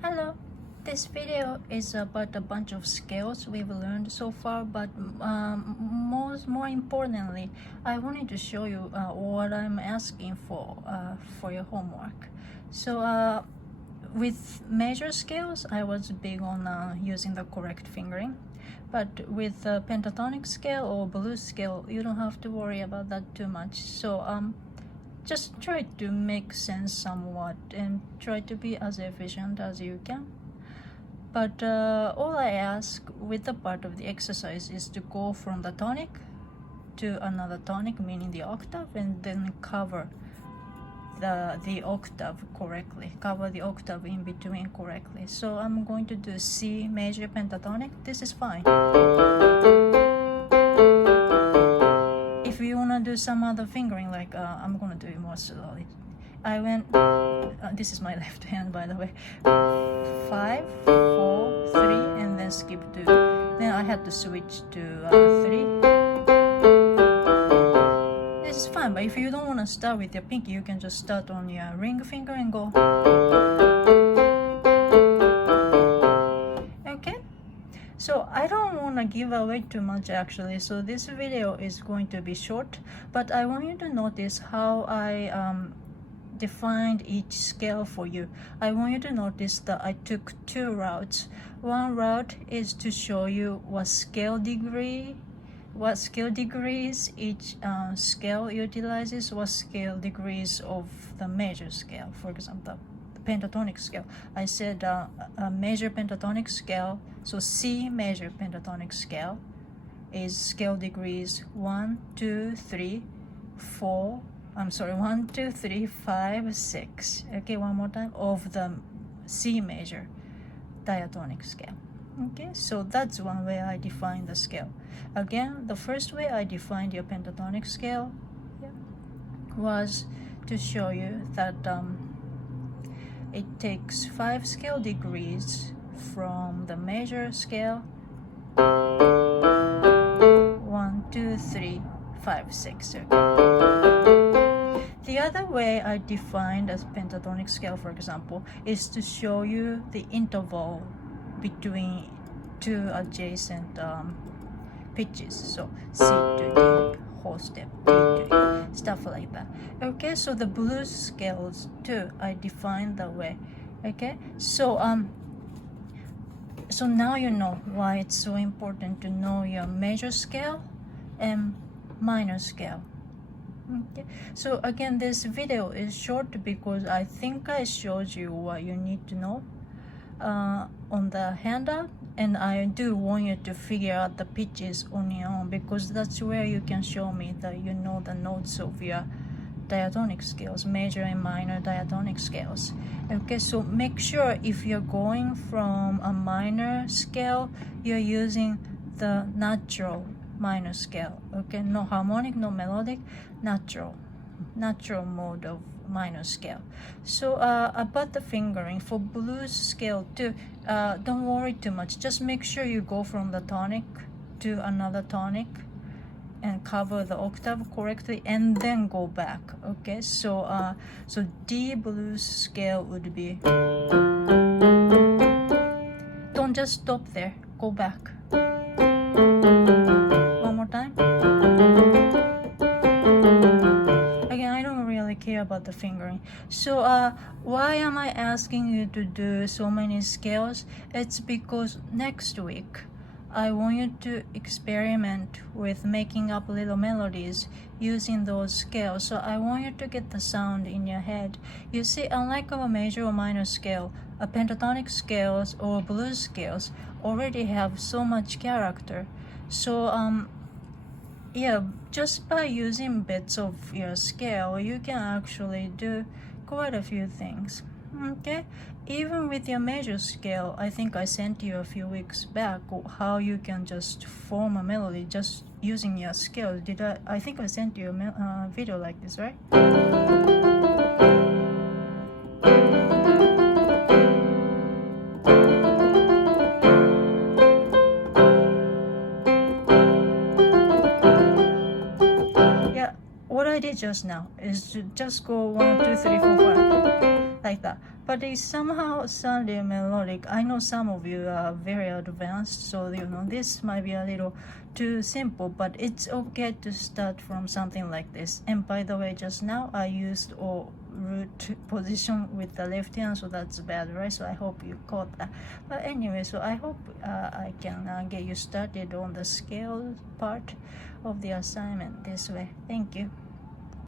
Hello, this video is about a bunch of skills we've learned so far, but more importantly, I wanted to show you what I'm asking for your homework. So with major scales, I was big on using the correct fingering, but with pentatonic scale or blues scale, you don't have to worry about that too much. So just try to make sense somewhat and try to be as efficient as you can. But all I ask with the part of the exercise is to go from the tonic to another tonic, meaning the octave, and then cover the octave correctly, cover the octave in between correctly. So I'm going to do C major pentatonic. This is fine. If you want to do some other fingering, like I'm going to do it more slowly. I went, this is my left hand by the way, 5, 4, 3, and then skip 2. Then I had to switch to 3. This is fine, but if you don't want to start with your pinky, you can just start on your ring finger and go. Okay? So I don't want to give away too much actually, so this video is going to be short, but I want you to notice how I defined each scale for you. I want you to notice that I took 2 routes. One route is to show you what scale degrees each scale utilizes, what scale degrees of the major scale. For example, the pentatonic scale. I said a major pentatonic scale, so C major pentatonic scale is scale degrees 1, 2, 3, 4. 1, 2, 3, 5, 6. Okay, one more time, of the C major diatonic scale. Okay, so that's one way I define the scale. Again, the first way I defined your pentatonic scale was to show you that it takes 5 scale degrees from the major scale. 1, 2, 3, 5, 6. Okay. The other way I defined as pentatonic scale, for example, is to show you the interval between 2 adjacent pitches. So C to D, whole step, D to E, stuff like that. Okay, so the blues scales too, I defined that way. Okay, so now you know why it's so important to know your major scale and minor scale. Okay, so again, this video is short because I think I showed you what you need to know on the handout, and I do want you to figure out the pitches on your own, because that's where you can show me that you know the notes of your diatonic scales, major and minor diatonic scales. Okay, so make sure if you're going from a minor scale, you're using the natural minor scale. Okay, no harmonic, no melodic, natural mode of minor scale. So about the fingering for blues scale too, don't worry too much, just make sure you go from the tonic to another tonic and cover the octave correctly and then go back. Okay, so D blues scale would be, don't just stop there, go back. One more time. Again, I don't really care about the fingering. So why am I asking you to do so many scales? It's because next week I want you to experiment with making up little melodies using those scales. So I want you to get the sound in your head. You see, unlike a major or minor scale, a pentatonic scales or blues scales already have so much character. So yeah, just by using bits of your scale, you can actually do quite a few things. Okay, even with your major scale, I think I sent you a few weeks back how you can just form a melody just using your scale. I think I sent you a video like this, right? What I did just now is to just go 1, 2, 3, 4, 5 like that. but it somehow sounded melodic. I know some of you are very advanced, so this might be a little too simple, but it's okay to start from something like this. And by the way, just now I used all root position with the left hand, so that's bad, right? So I hope you caught that. But anyway, so I hope I can get you started on the scale part of the assignment this way. Thank you.